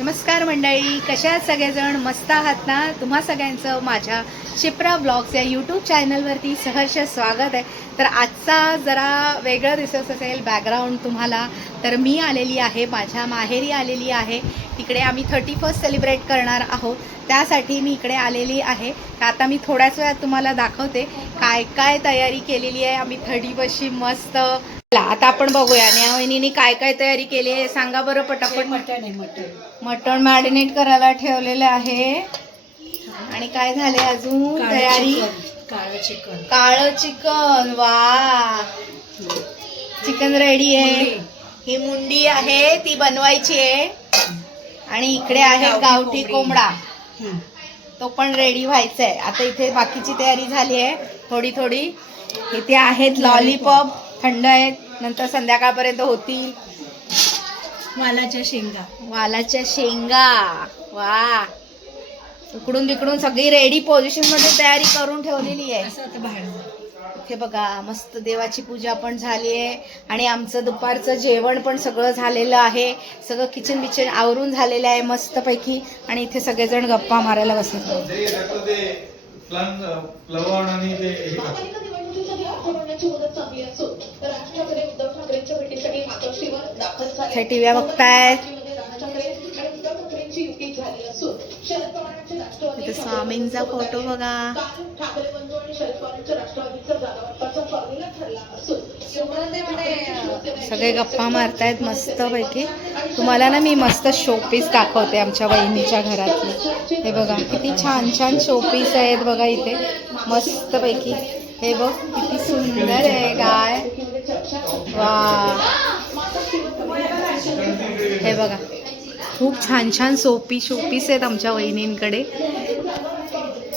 नमस्कार मंडळी, कशा आहात सगळेजण? मस्त आहात ना? तुम्हा सगळ्यांचं माझ्या शिप्रा ब्लॉग्स या यूट्यूब चॅनलवरती सहर्ष स्वागत आहे. तर आजचा जरा वेगळं दिसत असेल बॅकग्राऊंड तुम्हाला, तर मी आलेली आहे, माझ्या माहेरी आलेली आहे. तिकडे आम्ही 31st सेलिब्रेट करणार आहोत, त्यासाठी मी इकडे आलेली आहे. आता मी थोड्याच वेळात तुम्हाला दाखवते काय काय तयारी केलेली आहे. आम्ही 31st मस्त. आता आपण बघूया न्यावहिनीने काय काय तयारी केली आहे सांगा बरं पटापट. मटण मॅरिनेट करायला ठेवलेलं आहे. आणि काय झाले अजून तयारी? काळं चिकन. वा, चिकन रेडी आहे. ही मुंडी आहे ती बनवायची आहे. आणि इकडे आहे गावठी कोंबडा, तो पण रेडी व्हायचा आहे. आता इथे बाकीची तयारी झाली आहे थोडी थोडी. इथे आहेत लॉलीपॉप, थंड आहेत, नंतर संध्याकाळपर्यंत होतील. वालाच्या शेंगा. वा, उकडून तिकडून सगळी रेडी पोझिशन मध्ये तयारी करून ठेवलेली आहे. इथे बघा मस्त देवाची पूजा पण झाली आहे. आणि आमचं दुपारचं जेवण पण सगळं झालेलं आहे. सगळं किचन बिचन आवरून झालेलं आहे मस्त पैकी. आणि इथे सगळेजण गप्पा मारायला बसले. टीव्ही बघतायत. इथे स्वामींचा फोटो बघा. सगळे गप्पा मारतायत मस्त पैकी. तुम्हाला ना मी मस्त शोपीस दाखवते आमच्या वहिनीच्या घरातली. हे बघा किती छान छान शोपीस आहेत बघा इथे मस्त पैकी. हे बघ किती सुंदर आहे काय. वा, हे बघा खूप छान छान शोपीस आहेत आमच्या वहिनींकडे.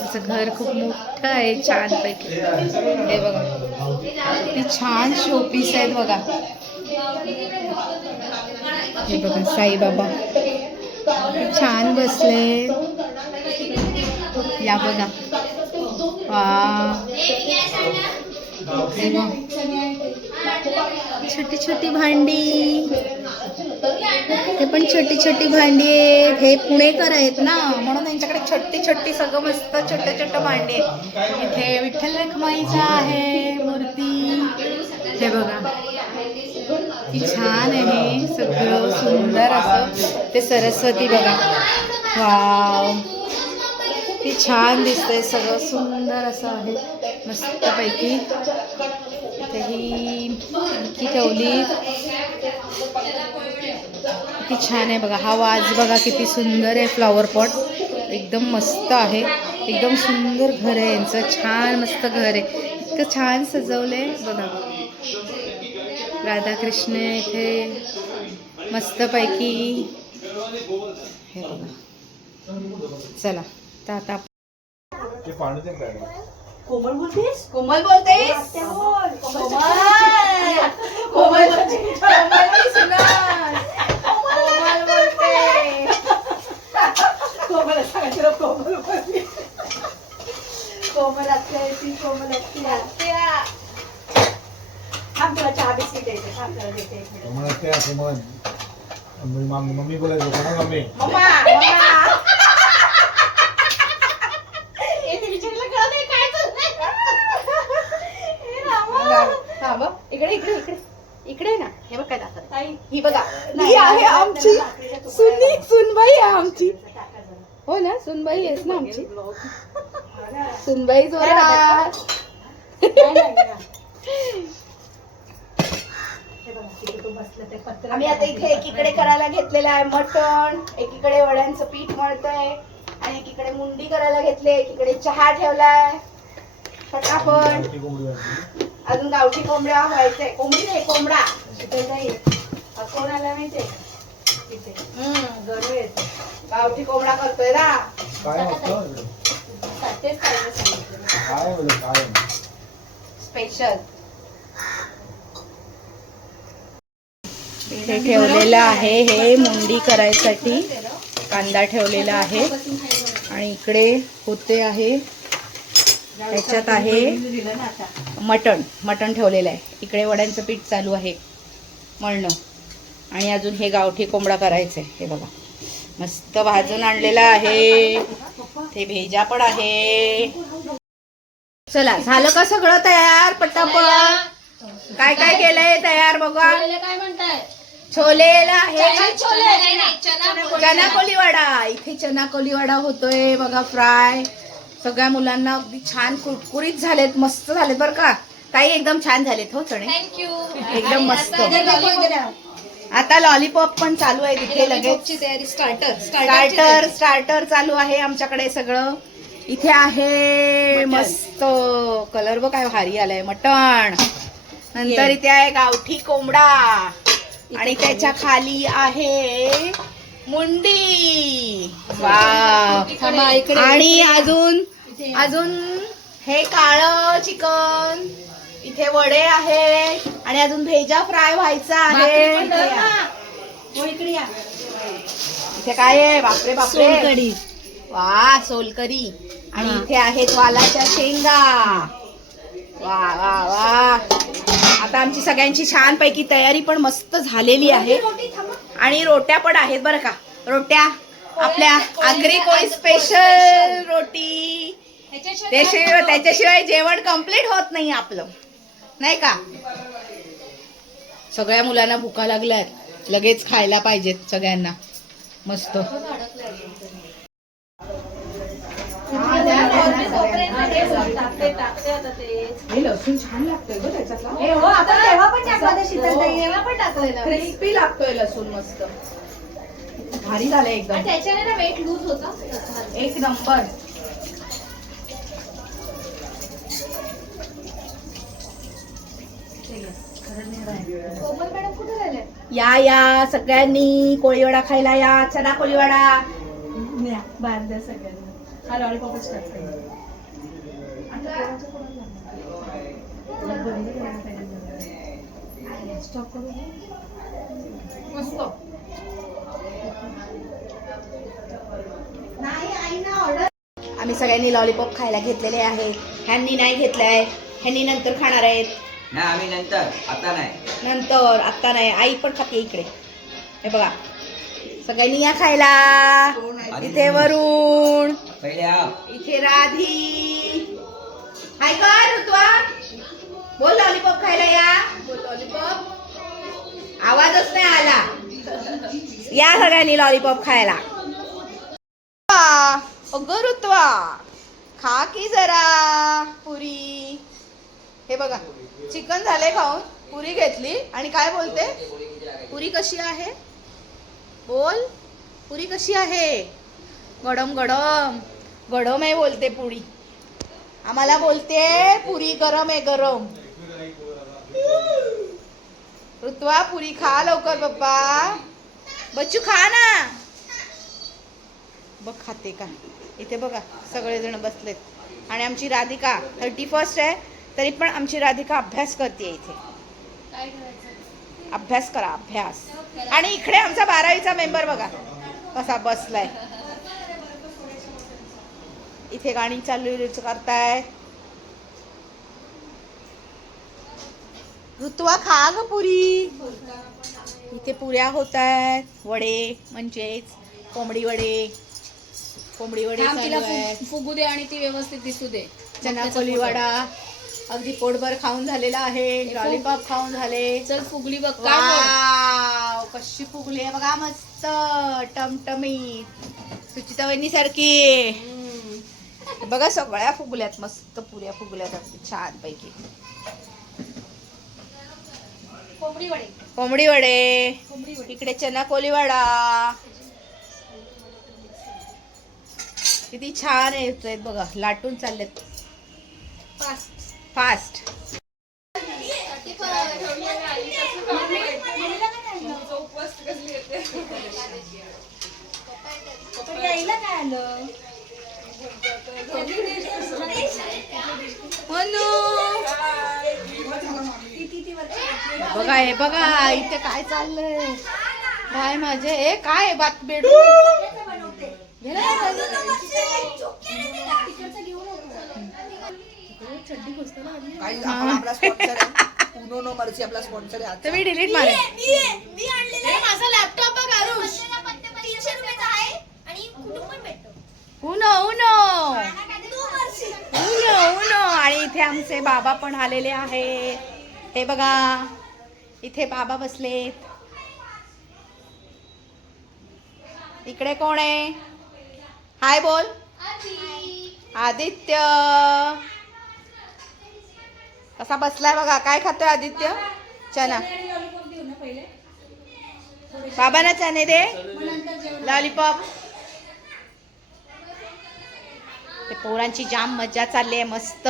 असं घर खूप मोठं आहे छान पैकी. हे बघा किती छान शोपीस आहेत बघा. हे बघा साईबाबा किती छान बसले. या बघा. वा, छोटी छोटी भांडी. हे पण छोटी छोटी भांडी आहेत. हे पुणेकर आहेत ना म्हणून त्यांच्याकडे छोटी छोटी सगळं मस्त छोटे छोटे भांडी आहेत. इथे विठ्ठल रखुमाईचा आहे मूर्ती. हे बघा किती छान आहे सगळं सुंदर असं. ते सरस्वती बघा. वाव, किती छान दिसतंय सगळं सुंदर असं आहे मस्त पैकी. इथे ही आणखी ठेवली किती छान आहे बघा. हा वाज बघा किती सुंदर आहे. फ्लॉवर पॉट एकदम मस्त आहे. एकदम सुंदर घर आहे यांचं. छान मस्त घर आहे. इतकं छान सजवलंय बघा. राधाकृष्ण इथे मस्त पैकी. हे बघा. चला तर आता कोमल बोलतेस? कोमल बोलतेस? मम्मी बोलायचं मम्मी. इकडे इकडे इकडे इकडे ना. हे बघ काय दाखवत. ही बघा ही आहे आमची सुनबाई आहे आमची. हो ना, सुनबाई आहेस ना आमची. सुनबाई जोरात. आम्ही आता इथे एकीकडे करायला घेतलेलं आहे मटण, एकीकडे वड्यांचं पीठ मळतंय आणि एकीकडे मुंडी करायला घेतले, एकीकडे चहा ठेवलाय फटाफट. अजून गावठी कोंबडा व्हायचंय. कोंबडी नाही कोंबडा. कोण आला माहितीये गावठी कोंबडा करतोय ना. स्पेशल इथे ठेवलेलं आहे. हे मुंडी करायसाठी कांदा ठेवलेला आहे. आणि इकडे होते आहे ह्याच्यात आहे मटण ठेवलेलं आहे. इकडे वड्यांचं पीठ चालू आहे मळणं. आणि अजून हे गावठी कोंबडा करायचं आहे. हे बघा मस्त भाजून आणलेला आहे. ते भेजा पण आहे. चला झालं का सगळं तयार पटापट? काय काय केलंय तयार बघा. काय म्हणताय? छोलेला आहे चना चना कोलीवाडा. इथे चना कोलीवाडा होतोय बघा फ्राय. सगळ्या मुलांना अगदी छान कुरकुरीत झालेत, मस्त झालेत बरं का. ताई एकदम छान झालेत हो चणे, थँक्यू. एकदम मस्त. आता लॉलीपॉप पण चालू आहे तिथे लगेच. तयारी स्टार्टर चालू आहे आमच्याकडे सगळं. इथे आहे मस्त कलर बघ काय भारी आलाय मटण. नंतर इथे आहे गावठी कोंबडा आणि त्याच्या खाली आहे मुंडी. वाव. आणि अजून हे काळं चिकन. इथे वडे आहे आणि अजून भेजा फ्राय व्हायचा आहे. इथे काय आहे? बापरे बापरे. वा सोलकरी. आणि इथे आहेत वालाच्या शेंगा. वा वा वा. आता आमची सगळ्यांची छान पैकी तयारी पण मस्त झालेली आहे. आणि रोट्या पण आहेत बरं का. रोट्या आपल्या आगरी कोळी स्पेशल रोटी. त्याच्याशिवाय जेवण कम्प्लीट होत नाही आपलं, नाही का. सगळ्या मुलांना भुका लागल्यात, लगेच खायला पाहिजेत सगळ्यांना. मस्त लसूण छान लागतोय ग त्याच्यातला. क्रिस्पी लागतोय लसूण मस्त भारी झालंय एकदम. त्याच्याने ना वेट लूज होता एक नंबर. कोमल मॅडम कुठे राहिले? या सगळ्यांनी कोळीवाडा खायला या. चना कोळीवाडा बांधा सगळ्यांना. हा लॉलीपॉपच टाकते. मस्त. आम्ही सगळ्यांनी लॉलीपॉप खायला घेतलेले आहे. ह्यांनी नाही घेतलाय, ह्यांनी नंतर खाणार आहेत. नाही आम्ही नंतर, आता नाही. नंतर आता नाही. आई पण खाते इकडे. हे बघा सगळ्यांनी या खायला. इथे वरुण, पहिले आप इथे राधी. हाय कर ऋतुवा, बोल लॉलीपॉप खायला या. बोल लॉलीपॉप. आवाजच नाही आला. या सगळ्यांनी लॉलीपॉप खायला. अगं ऋतुवा खा की जरा पुरी. हे बघा चिकन झाले खाऊन, पुरी घेतली आणि काय बोलते, पुरी कशी आहे बोल. पुरी कशी आहे? गडम गडम गडम आहे बोलते पुरी. आम्हाला बोलते पुरी गरम आहे गरम. ऋतुवा पुरी खा लवकर पप्पा. बच्चू खा ना. बघ खाते का. इथे बघा सगळेजण बसलेत आणि आमची राधिका 31st आहे तरी पण आमची राधिका अभ्यास करते. इथे काय करायचं? अभ्यास करा अभ्यास. आणि इकडे आमचा 12वीचा मेंबर बघा कसा बसलाय. इथे गाणी चालू करताय. ऋतुवा खा ग पुरी. इथे पुऱ्या होत आहेत. वडे म्हणजेच कोंबडी वडे. कोंबडी वडे चालू आहेत. फुगू दे आणि ती व्यवस्थित दिसू दे. चना कोलीवाडा अगदी पोटभर खाऊन झालेला आहे. लॉलीपॉप खाऊन झाले. चल फुगली बघ. वाव कशी फुगली आहे बघा मस्त टमटमीत सुचिता वहिनी सारखी. बघा सगळ्या फुगल्यात मस्त पुऱ्या फुगल्यात अगदी छान पैकी. कोंबडी वडे. कोंबडी वडे. इकडे चना कोलीवाडा. किती छान येत बघा लाटून चाललेत फास्ट. बघा हे बघा इथे काय चाललंय. काय माझे हे काय बात बेडू. तुम्ही डिलीट मारा. माझा लॅपटॉप बघ आरुष. 300 रुपयाचा आहे. आमचे बाबा पण आलेले आहेत. हे बघा इथे बाबा बसलेत. इकडे कोण आहे? हाय बोल. आदित्य कसा बसलाय बघा. काय खातोय आदित्य? चना. बाबांना चने दे. लॉलीपॉप. ते पोरांची जाम मज्जा चालली आहे मस्त.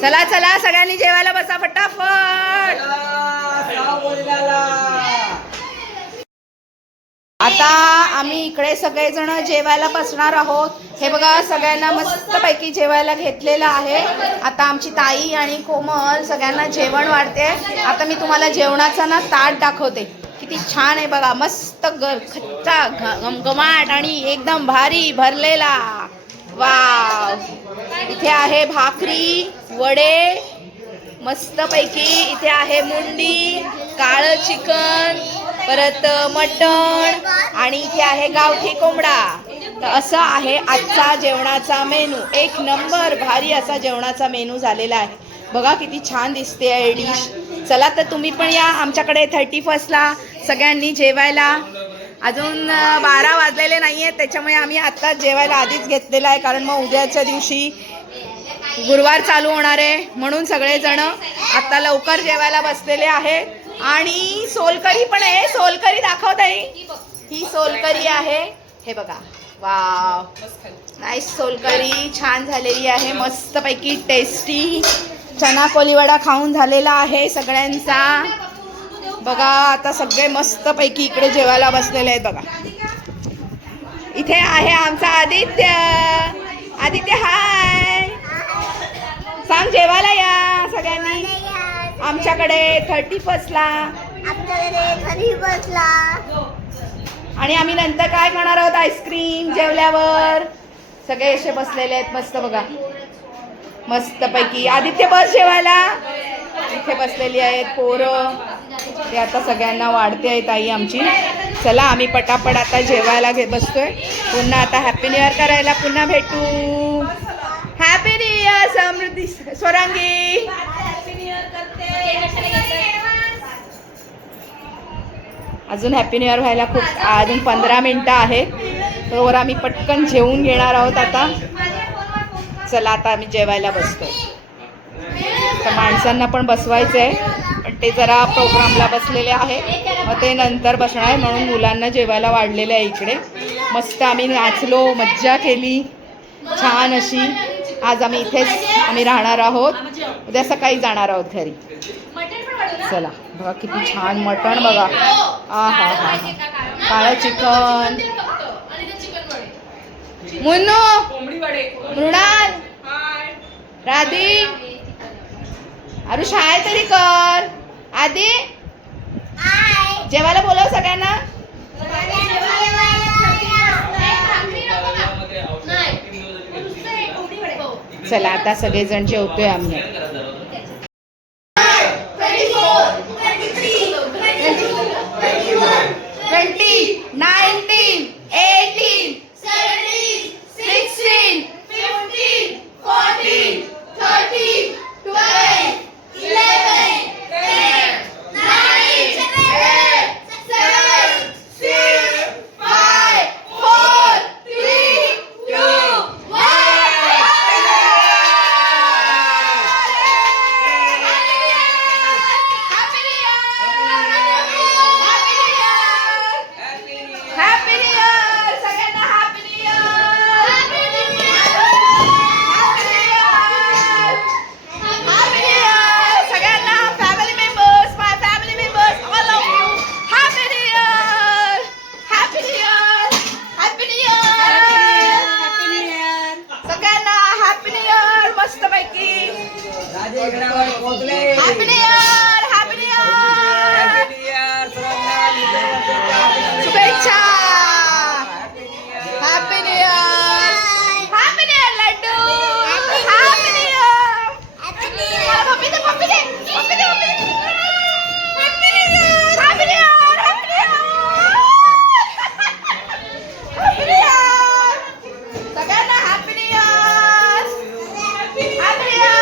चला चला सगळ्यांनी जेवायला बसा फटाफट. आता आम्ही इकडे सगळेजण जेवायला बसणार आहोत. हे बघा सगळ्यांना मस्तपैकी जेवायला घेतलेलं आहे. आता आमची ताई आणि कोमल सगळ्यांना जेवण वाढते. आता मी तुम्हाला जेवणाचा ना ताट दाखवते. किती छान आहे बघा, मस्त खच्चा घमघमाट आणि एकदम भारी भरलेला. वाव, इथे आहे भाकरी, वडे मस्तपैकी. इथे आहे मुंडी, काळं चिकन, परत मटण आणि इथे आहे गावठी कोंबडा. तर असं आहे आजचा जेवणाचा मेनू. एक नंबर भारी असा जेवणाचा मेनू झालेला आहे. बघा किती छान दिसते आहे डिश. चला तर तुम्ही पण या आमच्याकडे 31ला सगळ्यांनी जेवायला. अजून 12 वाजलेले नाही आहेत, त्याच्यामुळे आम्ही आत्ताच जेवायला आधीच घेतलेलं आहे. कारण मग उद्याच्या दिवशी गुरुवार चालू होणार आहे, म्हणून सगळेजण आत्ता लवकर जेवायला बसलेले आहेत. आणि सोलकढी पण आहे. सोलकढी दाखवत आहे. ही सोलकढी आहे. हे बघा, वाव, नाईस सोलकढी छान झालेली आहे. मस्तपैकी टेस्टी चना कोलीवडा खाऊन झालेला आहे सगळ्यांचा. बघा आता सगळे मस्तपैकी इकडे जेवायला बसलेले आहेत. बघा इथे आहे आमचा आदित्य. आदित्य हाय, सांग जेवायला या सगळ्यांनी आमच्याकडे 31ला. आणि आम्ही नंतर काय खाणार आहोत, आईस्क्रीम जेवल्यावर. सगळे असे बसलेले आहेत मस्त. बघा मस्तपैकी. आदित्य बस जेवायला. इथे बसलेली आहेत पोरं, ते आता सगळ्यांना वाढते आहे ताई आमची. चला आम्ही पटापट आता जेवायला बसतोय. पुन्हा आता हॅपी न्यू इयर करायला पुन्हा भेटू. हॅपी न्यू इयर समृद्धी स्वरांगी. अजून हॅपी न्यू इयर व्हायला खूप अजून 15 मिनिटं आहेत. बरोबर आम्ही पटकन जेवून घेणार आहोत आता. चला आता आम्ही जेवायला बसतोय. तर माणसांना पण बसवायचं आहे, पण ते जरा प्रोग्रामला बसलेले आहे, मग ते नंतर बसणार आहे. म्हणून मुलांना जेवायला वाढलेलं आहे इकडे. मस्त आम्ही नाचलो, मज्जा केली छान अशी. आज आम्ही इथेच राहणार आहोत. उद्या सकाळी जाणार आहोत घरी. चला बघा किती छान मटण. बघा आ हा हा, काळं चिकन. मुन्नू, मृणाल, राधी, अरे शाळा तरी कर. आधी जेवायला बोलव सगळ्यांना. चला आता सगळेजण जेवतोय आम्ही. 20, 19, 18, 17, 16, 15, 14, 13, 12, 11, 10, 9, 8, 7, 6, 5, 4, 3, 2, 1. हॅपी न्यू इयर सगळ्यांना. Happy new year. Happy new year सगळ्यांना. Family members, my family members, all of you. Happy new year. Happy new year. Happy new year सगळ्यांना. हॅपी न्यू इयर मस्तपैकी. Happy new year. Happy new year. शुभेच्छा. Happy new year. Happy new year लड्डू. Happy new year. पप्पी दे, पप्पी दे, पप्पी दे, पप्पी दे. Happy new year. Happy new year. Happy new year. Happy new year सगळ्यांना. Happy new year. Happy new year.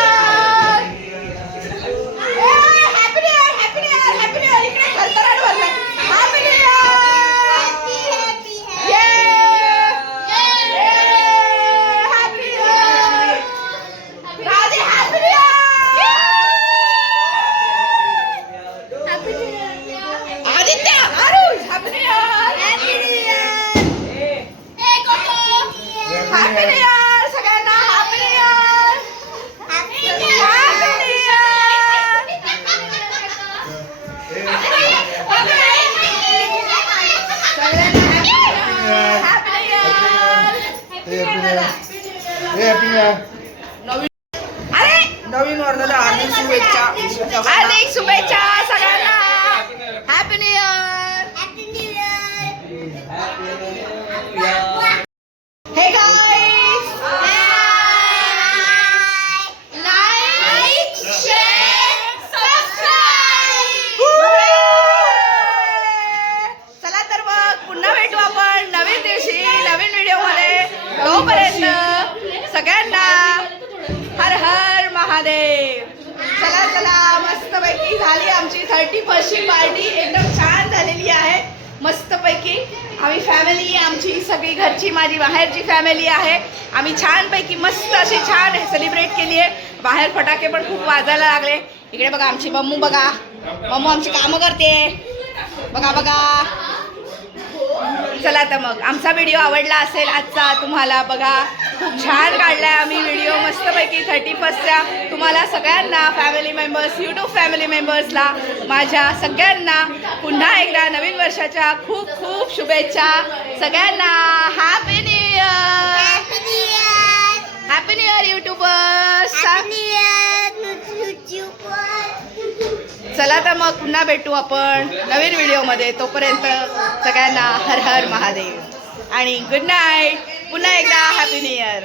नवीन वर्षाच्या हार्दिक शुभेच्छा. हार्दिक शुभेच्छा सगळ्यांना. Happy new year. Hey guys, like share subscribe. चला तर मग पुन्हा भेटू आपण नवीन दिवशी नवीन व्हिडिओ मध्ये. तोपर्यंत सगळ्यांना हर हर महादेव. चला चला, मस्तपैकी झाली आमची 31st ची पार्टी. एकदम छान झालेली आहे मस्तपैकी. आम्ही फॅमिली, आमची सगळी घरची माझी बाहेरची फॅमिली आहे. आम्ही छानपैकी मस्त अशी छान सेलिब्रेट केली आहे. बाहेर फटाके पण खूप वाजायला लागले. इकडे बघा आमची मम्मू, बघा मम्मू आमची कामं करते, बघा बघा. चला तर मग आमचा व्हिडिओ आवडला असेल आजचा तुम्हाला, बघा खूप छान काढलाय आम्ही व्हिडिओ मस्तपैकी 31st तुम्हाला सगळ्यांना फॅमिली मेंबर्स, यूट्यूब फॅमिली मेंबर्सला माझ्या सगळ्यांना पुन्हा एकदा नवीन वर्षाच्या खूप खूप शुभेच्छा सगळ्यांना. Happy new year. Happy new year YouTubers. चला तर मग पुन्हा भेटू आपण नवीन व्हिडिओमध्ये. तोपर्यंत सगळ्यांना हर हर महादेव आणि गुड नाईट. पुन्हा एकदा हॅपी न्यू इयर.